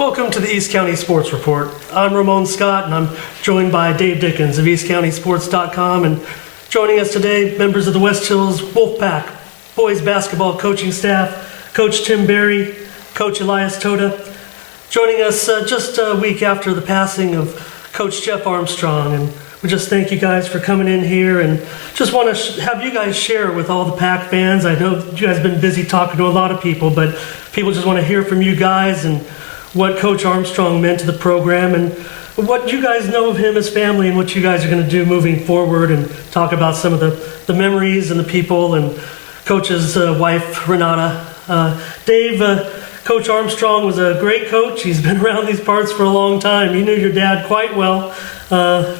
Welcome to the East County Sports Report. I'm Ramon Scott, and I'm joined by Dave Dickens of EastCountySports.com. And joining us today, members of the West Hills Wolfpack boys basketball coaching staff, Coach Tim Berry, Coach Elias Toda. Joining us just a week after the passing of Coach Jeff Armstrong. And we just thank you guys for coming in here, and just want to have you guys share with all the Pack fans. I know you guys have been busy talking to a lot of people, but people just want to hear from you guys and what Coach Armstrong meant to the program and what you guys know of him as family and what you guys are going to do moving forward, and talk about some of the memories and the people and Coach's wife, Renata. Dave, Coach Armstrong was a great coach. He's been around these parts for a long time. You knew your dad quite well.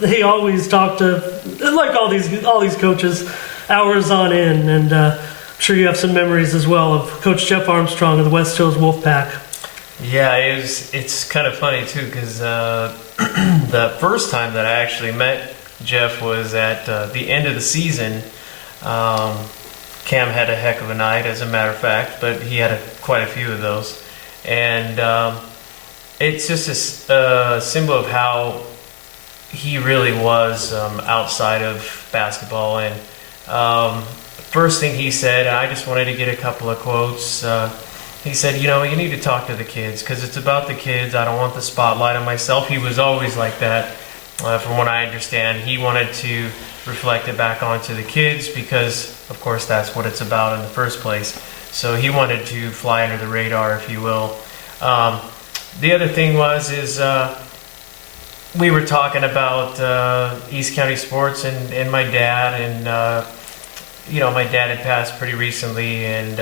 He always talked to, like all these coaches, hours on end, and I'm sure you have some memories as well of Coach Jeff Armstrong of the West Hills Wolfpack. Yeah, it's kind of funny too, because the first time that I actually met Jeff was at the end of the season. Cam had a heck of a night, as a matter of fact, but he had quite a few of those. And it's just a symbol of how he really was outside of basketball. And first thing he said, I just wanted to get a couple of quotes. He said, you need to talk to the kids because it's about the kids. I don't want the spotlight on myself. He was always like that. From what I understand, he wanted to reflect it back onto the kids because, of course, that's what it's about in the first place. So he wanted to fly under the radar, if you will. The other thing is we were talking about East County sports and my dad, and my dad had passed pretty recently, and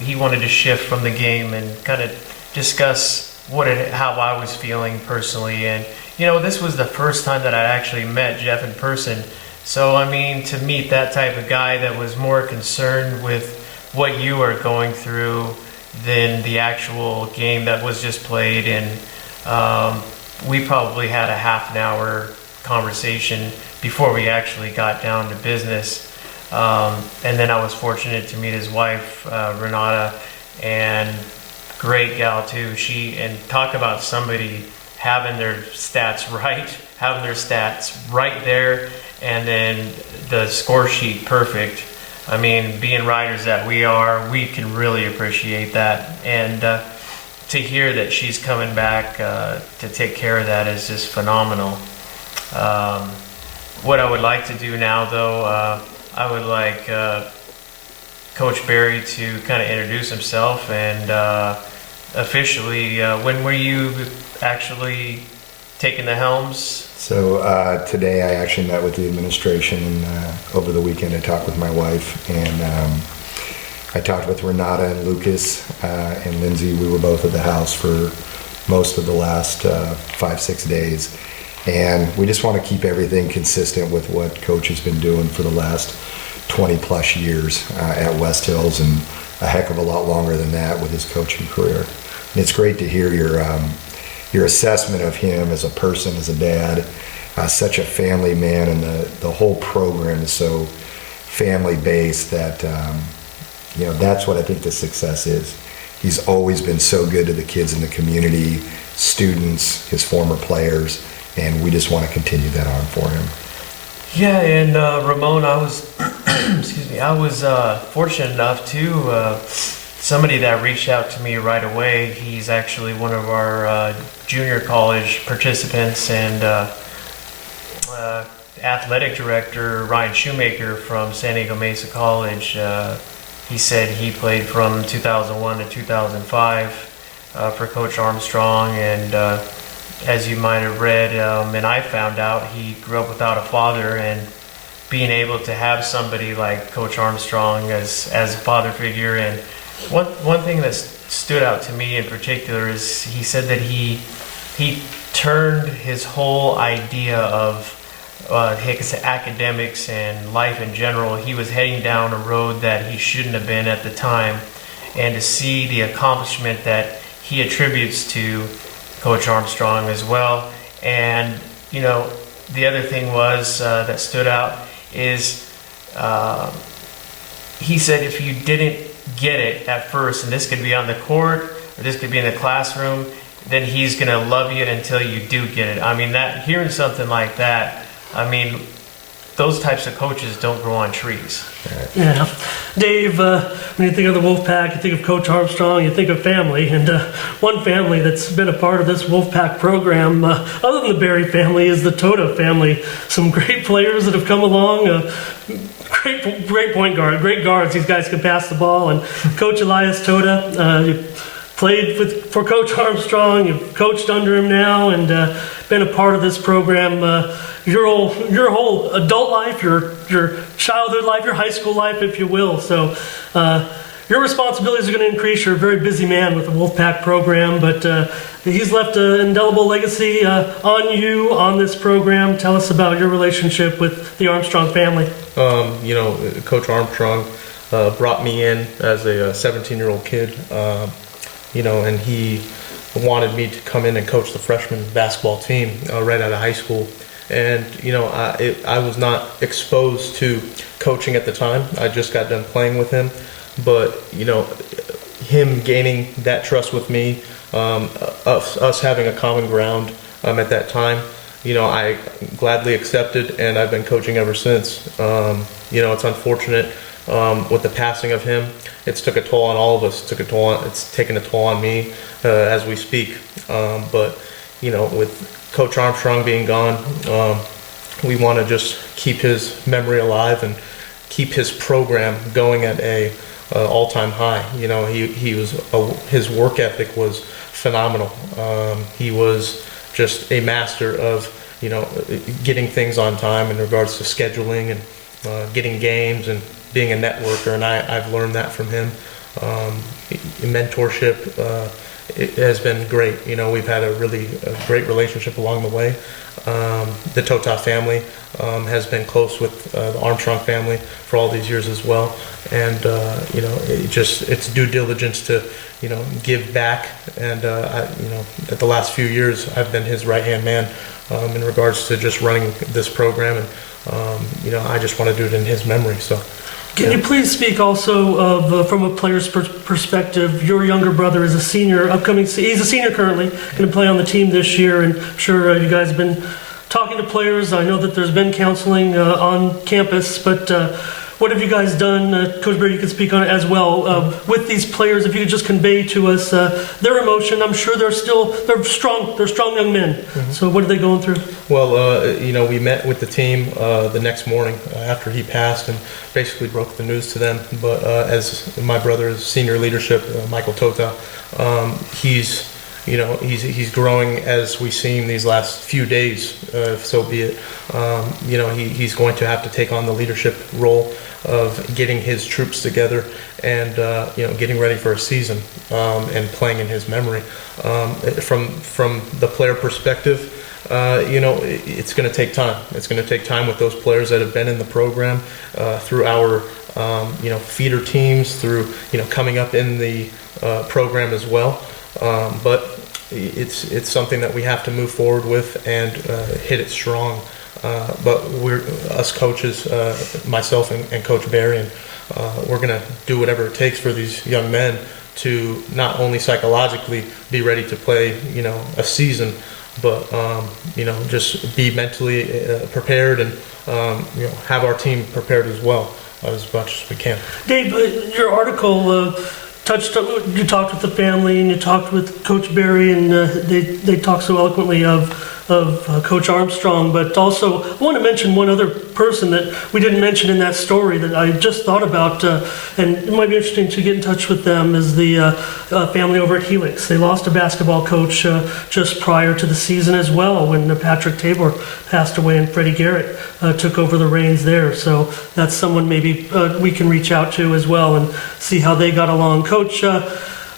he wanted to shift from the game and kind of discuss how I was feeling personally. And this was the first time that I actually met Jeff in person. So to meet that type of guy that was more concerned with what you are going through than the actual game that was just played, and we probably had a half an hour conversation before we actually got down to business. And then I was fortunate to meet his wife, Renata, and great gal too. And talk about somebody having their stats right there, and then the score sheet perfect. Being writers that we are, we can really appreciate that. And to hear that she's coming back to take care of that is just phenomenal. What I would like to do now, though, I would like Coach Berry to kind of introduce himself and officially, when were you actually taking the helms? So today I actually met with the administration, and over the weekend I talked with my wife, and I talked with Renata and Lucas and Lindsay. We were both at the house for most of the last 5-6 days. And we just want to keep everything consistent with what Coach has been doing for the last 20 plus years at West Hills, and a heck of a lot longer than that with his coaching career. And it's great to hear your assessment of him as a person, as a dad, such a family man, and the whole program is so family based that that's what I think the success is. He's always been so good to the kids in the community, students, his former players, and we just want to continue that on for him. Yeah, and Ramon, I was fortunate enough to somebody that reached out to me right away. He's actually one of our junior college participants, and athletic director Ryan Shoemaker from San Diego Mesa College. He said he played from 2001 to 2005 for Coach Armstrong, and as you might have read, and I found out, he grew up without a father, and being able to have somebody like Coach Armstrong as a father figure. And one thing that stood out to me in particular is he said that he turned his whole idea of his academics and life in general. He was heading down a road that he shouldn't have been at the time, and to see the accomplishment that he attributes to Coach Armstrong as well. And the other thing was that stood out is he said if you didn't get it at first, and this could be on the court or this could be in the classroom, then he's going to love you until you do get it. I mean, that hearing something like that, I mean, those types of coaches don't grow on trees. Yeah. Dave, when you think of the Wolfpack, you think of Coach Armstrong, you think of family. And one family that's been a part of this Wolfpack program, other than the Berry family, is the Totah family. Some great players that have come along. Great point guard, great guards. These guys can pass the ball. And Coach Elias Toda, you played for Coach Armstrong. You've coached under him now and been a part of this program. Your whole adult life, your childhood life, your high school life, if you will. So your responsibilities are going to increase. You're a very busy man with the Wolfpack program, but he's left an indelible legacy on you, on this program. Tell us about your relationship with the Armstrong family. Coach Armstrong brought me in as a 17-year-old kid, and he wanted me to come in and coach the freshman basketball team right out of high school. And, I was not exposed to coaching at the time. I just got done playing with him. But, him gaining that trust with me, us having a common ground at that time, I gladly accepted, and I've been coaching ever since. It's unfortunate with the passing of him. It's took a toll on all of us. It's taken a toll on me as we speak. But, with Coach Armstrong being gone, we want to just keep his memory alive and keep his program going at a all-time high. He was his work ethic was phenomenal. He was just a master of getting things on time in regards to scheduling and getting games and being a networker, and I've learned that from him. Mentorship. It has been great. We've had a great relationship along the way. The Totah family has been close with the Armstrong family for all these years as well. And, it's due diligence to, give back. And, at the last few years, I've been his right-hand man in regards to just running this program. And, I just want to do it in his memory. So. Can you please speak also of, from a player's perspective, your younger brother is a senior, he's a senior currently, going to play on the team this year, and I'm sure you guys have been talking to players. I know that there's been counseling on campus, but what have you guys done? Coach Berry, you can speak on it as well. With these players, if you could just convey to us their emotion. I'm sure they're strong young men. Mm-hmm. So what are they going through? Well, we met with the team the next morning after he passed and basically broke the news to them. But as my brother's senior leadership, Michael Totah, he's growing as we've seen these last few days, so be it. He's going to have to take on the leadership role of getting his troops together and getting ready for a season and playing in his memory. From the player perspective, it's going to take time. It's going to take time with those players that have been in the program through our feeder teams, through coming up in the program as well. But it's something that we have to move forward with and hit it strong. But us coaches, myself and Coach Berry, and we're going to do whatever it takes for these young men to not only psychologically be ready to play, a season, but just be mentally prepared and have our team prepared as well as much as we can. Dave, your article you talked with the family and you talked with Coach Berry, and they talked so eloquently of Coach Armstrong, but also I want to mention one other person that we didn't mention in that story that I just thought about, and it might be interesting to get in touch with them, is the family over at Helix. They lost a basketball coach just prior to the season as well, when Patrick Tabor passed away and Freddie Garrett took over the reins there. So that's someone maybe we can reach out to as well and see how they got along. Coach,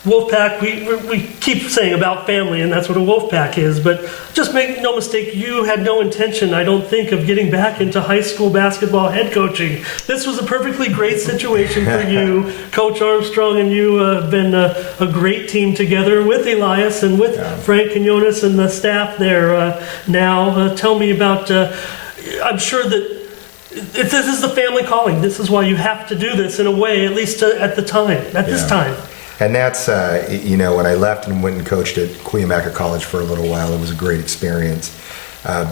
Wolfpack, we keep saying about family, and that's what a Wolfpack is, but just make no mistake, you had no intention, I don't think, of getting back into high school basketball head coaching. This was a perfectly great situation for you. Coach Armstrong and you have been a great team together with Elias and with Frank Quinones and the staff there now. Tell me about, I'm sure that this is the family calling. This is why you have to do this in a way, at least at this time. And that's, when I left and went and coached at Cuyamaca College for a little while, it was a great experience.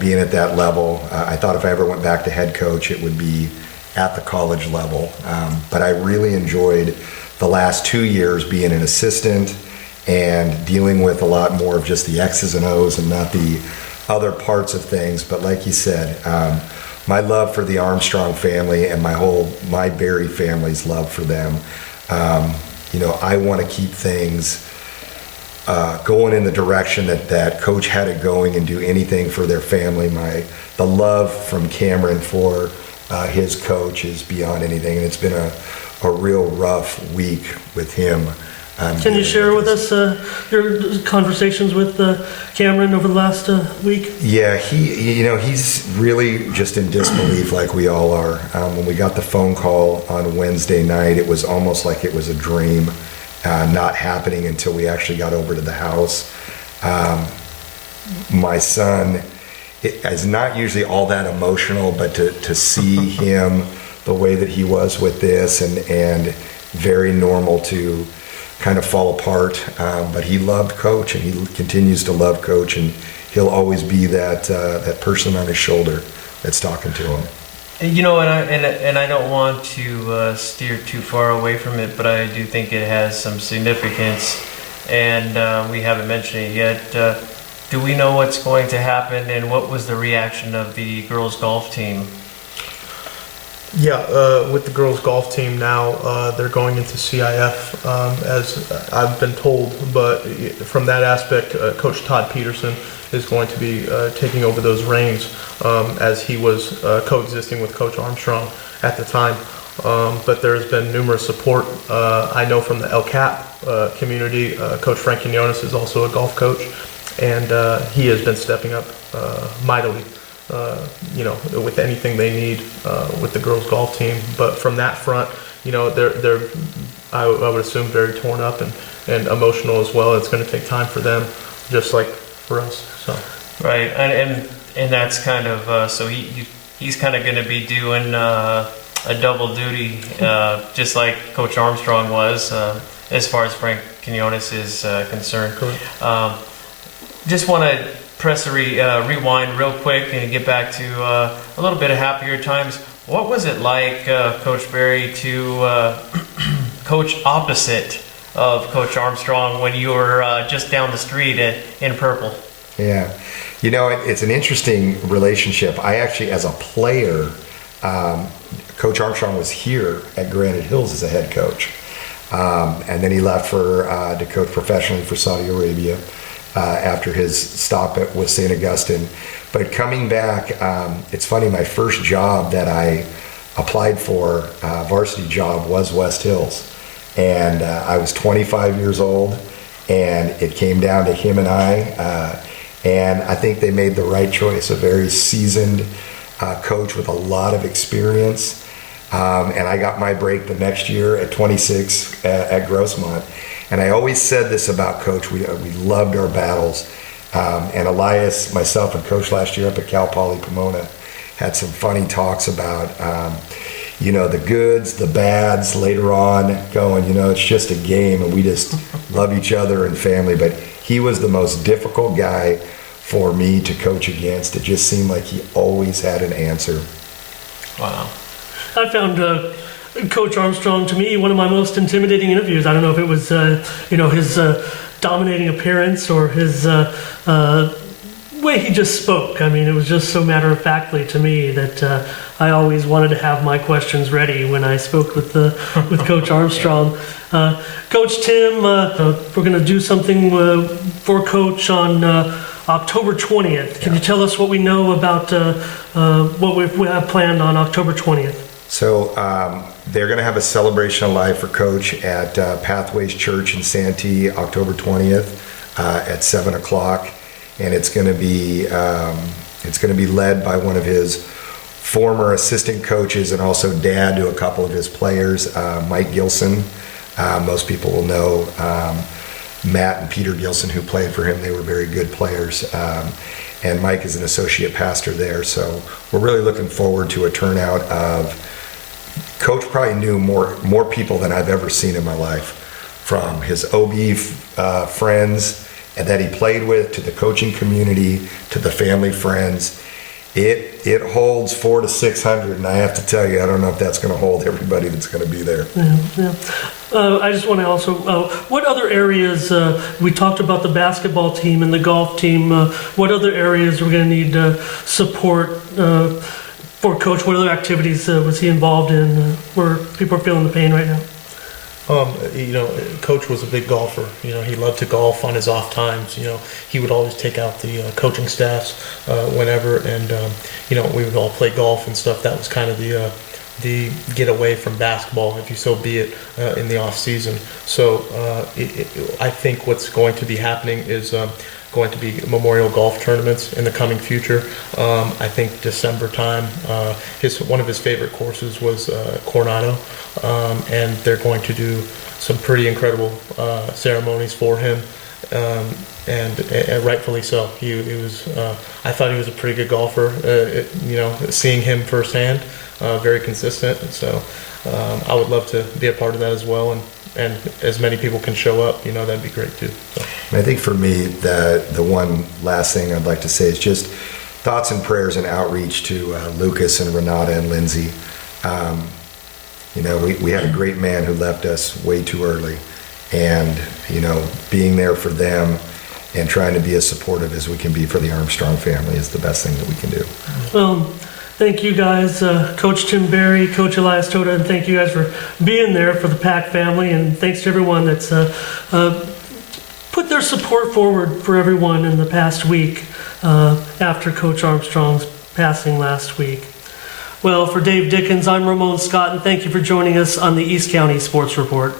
Being at that level, I thought if I ever went back to head coach, it would be at the college level. But I really enjoyed the last 2 years being an assistant and dealing with a lot more of just the X's and O's and not the other parts of things. But like you said, my love for the Armstrong family and my Berry family's love for them, I want to keep things going in the direction that Coach had it going and do anything for their family. The love from Cameron for his coach is beyond anything, and it's been a real rough week with him. Can you share with us your conversations with Cameron over the last week? Yeah, he's really just in disbelief like we all are. When we got the phone call on Wednesday night, it was almost like it was a dream, not happening until we actually got over to the house. My son is not usually all that emotional, but to see him the way that he was with this and very normal to kind of fall apart, but he loved Coach, and he continues to love Coach, and he'll always be that person on his shoulder that's talking to him. And I don't want to steer too far away from it, but I do think it has some significance, and we haven't mentioned it yet. Do we know what's going to happen, and what was the reaction of the girls' golf team? Yeah, with the girls' golf team now, they're going into CIF, as I've been told. But from that aspect, Coach Todd Peterson is going to be taking over those reins, as he was coexisting with Coach Armstrong at the time. But there's been numerous support. I know from the El Cap community, Coach Frank Quinones is also a golf coach, and he has been stepping up mightily. With anything they need with the girls' golf team. But from that front, they're I would assume very torn up and emotional as well. It's going to take time for them, just like for us. So right, and that's kind of so he's kind of going to be doing a double duty, just like Coach Armstrong was, as far as Frank Quinones is concerned. Correct. Just want to press a rewind real quick and get back to a little bit of happier times. What was it like, Coach Berry, to coach opposite of Coach Armstrong when you were just down the street in purple? Yeah, it's an interesting relationship. I actually, as a player, Coach Armstrong was here at Granite Hills as a head coach, and then he left to coach professionally for Saudi Arabia. After his stop with St. Augustine. But coming back, it's funny, my first job that I applied for, varsity job, was West Hills. And I was 25 years old, and it came down to him and I. And I think they made the right choice, a very seasoned coach with a lot of experience. And I got my break the next year at 26 at Grossmont. And I always said this about Coach, we loved our battles. And Elias, myself, and Coach last year up at Cal Poly Pomona had some funny talks about, the goods, the bads later on, going, it's just a game and we just love each other and family. But he was the most difficult guy for me to coach against. It just seemed like he always had an answer. Wow. I found Coach Armstrong, to me, one of my most intimidating interviews. I don't know if it was, his dominating appearance or his way he just spoke. I mean, it was just so matter-of-factly to me that I always wanted to have my questions ready when I spoke with Coach Armstrong. Coach Tim, we're going to do something for Coach on October 20th. Can you tell us what we know about what we have planned on October 20th? So they're going to have a celebration of life for Coach at Pathways Church in Santee, October 20th at 7 o'clock, and it's going to be led by one of his former assistant coaches and also dad to a couple of his players, Mike Gilson. Most people will know Matt and Peter Gilson, who played for him. They were very good players. And Mike is an associate pastor there, so we're really looking forward to a turnout of. Coach probably knew more people than I've ever seen in my life from his OB friends and that he played with, to the coaching community, to the family friends. It holds 400 to 600, and I have to tell you, I don't know if that's going to hold everybody that's going to be there. Yeah. I just want to also, what other areas, we talked about the basketball team and the golf team, what other areas we're going to need support for Coach? What other activities was he involved in where people are feeling the pain right now? Coach was a big golfer. He loved to golf on his off times. He would always take out the coaching staffs whenever, and we would all play golf and stuff. That was kind of the get away from basketball, if you so be it, in the off season. So I think what's going to be happening is going to be memorial golf tournaments in the coming future. I think December time, one of his favorite courses was Coronado, and they're going to do some pretty incredible ceremonies for him, and rightfully so. He was. I thought he was a pretty good golfer. Seeing him firsthand, very consistent. So I would love to be a part of that as well, and as many people can show up, that'd be great too. So. I think for me, the one last thing I'd like to say is just thoughts and prayers and outreach to Lucas and Renata and Lindsay. We had a great man who left us way too early, and being there for them and trying to be as supportive as we can be for the Armstrong family is the best thing that we can do. Well, thank you guys, Coach Tim Berry, Coach Elias Toda, and thank you guys for being there for the Pack family, and thanks to everyone that's put their support forward for everyone in the past week after Coach Armstrong's passing last week. Well, for Dave Dickens, I'm Ramon Scott, and thank you for joining us on the East County Sports Report.